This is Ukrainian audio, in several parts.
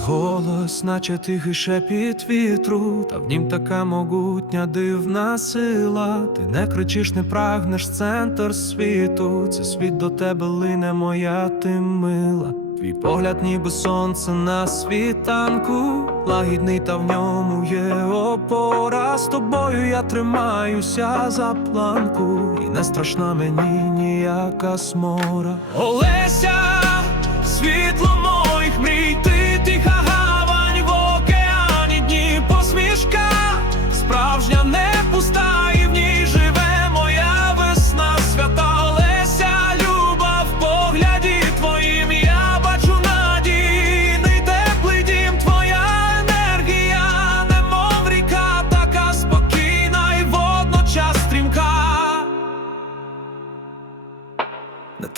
голос, наче тихий шепіт вітру, та в нім така могутня дивна сила. Ти не кричиш, не прагнеш центр світу. Це світ до тебе лине, моя ти мила. Твій погляд, ніби сонце на світанку, лагідний, та в ньому є опора. З тобою я тримаюся за планку, і не страшна мені ніяка смора. Олеся, світло моїх мрій,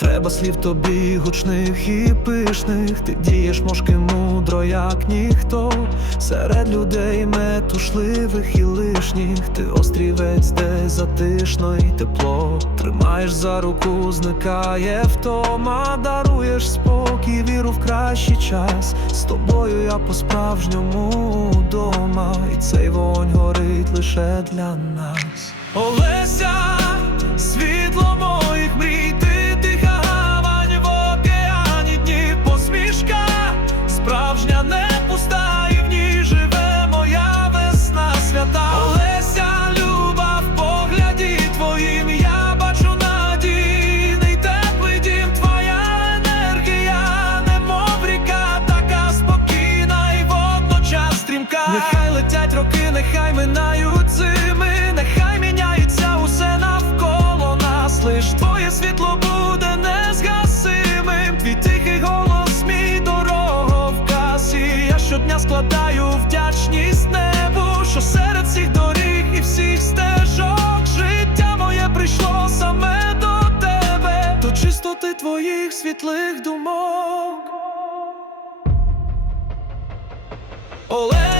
треба слів тобі гучних і пишних, ти дієш мошки мудро, як ніхто. Серед людей метушливих і лишніх, ти острівець, де затишно і тепло. Тримаєш за руку, зникає втома, даруєш спокій, віру в кращий час. З тобою я по-справжньому дома, і цей вогонь горить лише для нас. Олеся, справжня не пуста, складаю вдячність небу, що серед всіх доріг і всіх стежок життя моє прийшло саме до тебе, до чистоти твоїх світлих думок. Олеся